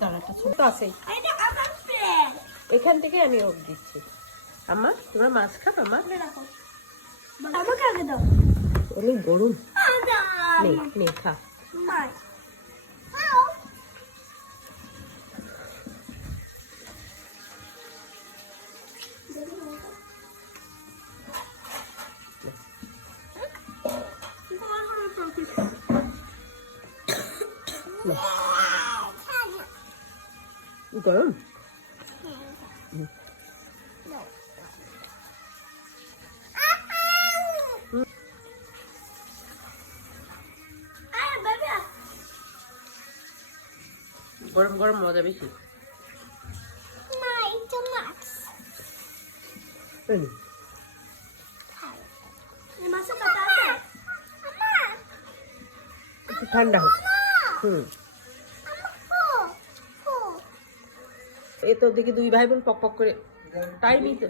দাঁড়াটা ছোট আছে, এখান থেকে আমি ওর দিচ্ছি। আমার তোমরা মাছ খাবে? আমার আমাকে আগে দাও। অনেক গরম, নে খা। গরম গরম গরম মজা বেশি। ঠান্ডা হোক। এ তো দেখি দুই ভাই বোন পক পক করে, তাই নিতে।